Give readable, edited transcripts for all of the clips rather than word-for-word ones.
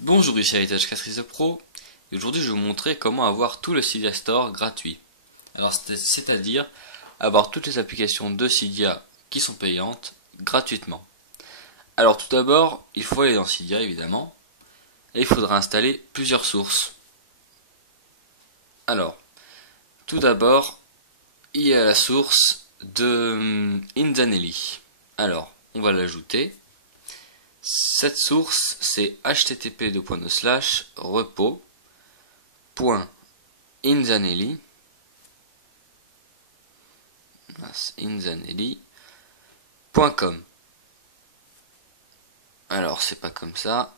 Bonjour, ici Heritage Catrice Pro et aujourd'hui je vais vous montrer comment avoir tout le Cydia Store gratuit. Alors c'est-à-dire avoir toutes les applications de Cydia qui sont payantes gratuitement. Alors tout d'abord, il faut aller dans Cydia évidemment et il faudra installer plusieurs sources. Alors, tout d'abord, il y a la source de Inzanelli. Alors, on va l'ajouter. Cette source, c'est http://repo.inzanelli.com. Alors, c'est pas comme ça.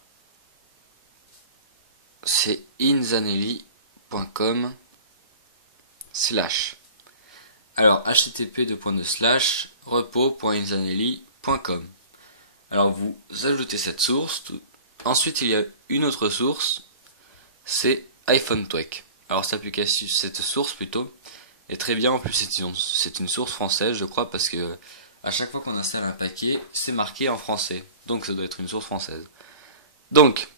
C'est inzanelli.com slash. Alors, http://repo.inzanelli.com. Alors, vous ajoutez cette source. Ensuite, il y a une autre source. C'est iPhone-Tweak. Alors, cette source plutôt est très bien. En plus, c'est une source française, je crois, parce que à chaque fois qu'on installe un paquet, c'est marqué en français. Donc, ça doit être une source française. Donc,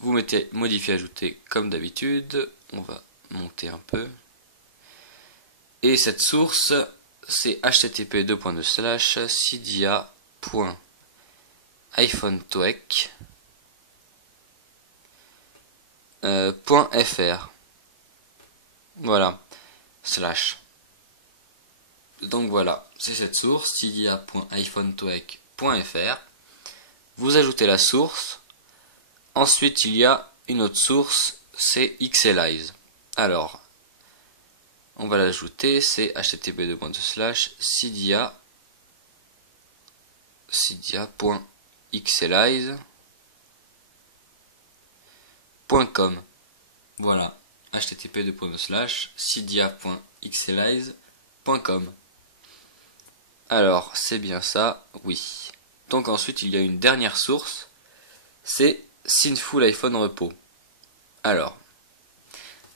vous mettez modifier, ajouter comme d'habitude. On va monter un peu. Et cette source, c'est http://cydia.iPhonetweak.fr. Voilà, slash. Donc voilà, c'est cette source, cydia.iPhonetweak.fr. Vous ajoutez la source. Ensuite, il y a une autre source, c'est Xelize. Alors, on va l'ajouter, c'est http://cydia.xelize.com. Voilà, http://cydia.xelize.com. Alors, c'est bien ça, oui. Donc ensuite, il y a une dernière source, c'est Sinful iPhone Repo. Alors,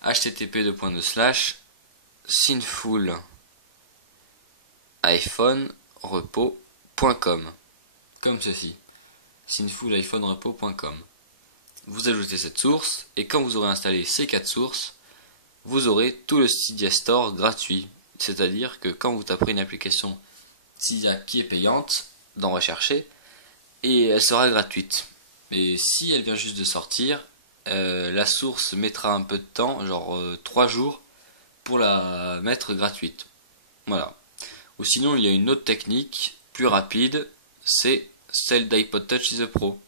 http://sinfuliPhoneRepo.com. Comme ceci, sinfuliPhoneRepo.com. Vous ajoutez cette source, et quand vous aurez installé ces 4 sources, vous aurez tout le Cydia Store gratuit. C'est-à-dire que quand vous taperez une application Cydia qui est payante, d'en rechercher, et elle sera gratuite. Mais si elle vient juste de sortir, la source mettra un peu de temps, genre 3 jours, pour la mettre gratuite. Voilà. Ou sinon, il y a une autre technique, plus rapide, c'est celle d'iPod Touch The Pro.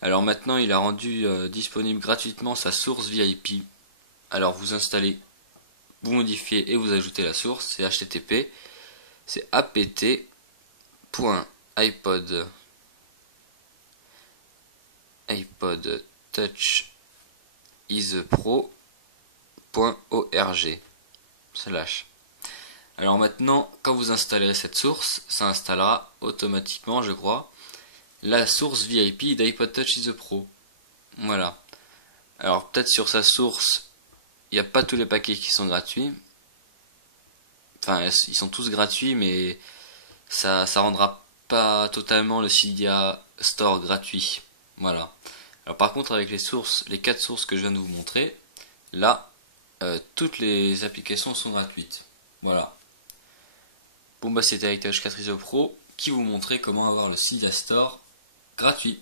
Alors maintenant, il a rendu disponible gratuitement sa source VIP. Alors vous installez, vous modifiez et vous ajoutez la source, c'est http, c'est apt.iPod Touch iThepro.org slash. Alors maintenant, quand vous installerez cette source, ça installera automatiquement, je crois, la source VIP d'iPod Touch The Pro. Voilà. Alors peut-être sur sa source, il n'y a pas tous les paquets qui sont gratuits. Enfin, ils sont tous gratuits, mais ça rendra pas totalement le Cydia Store gratuit. Voilà. Alors par contre, avec les 4 sources que je viens de vous montrer, là, toutes les applications sont gratuites. Voilà. Bon bah c'était Heritage Catrice Pro qui vous montrait comment avoir le Cydia Store gratuit.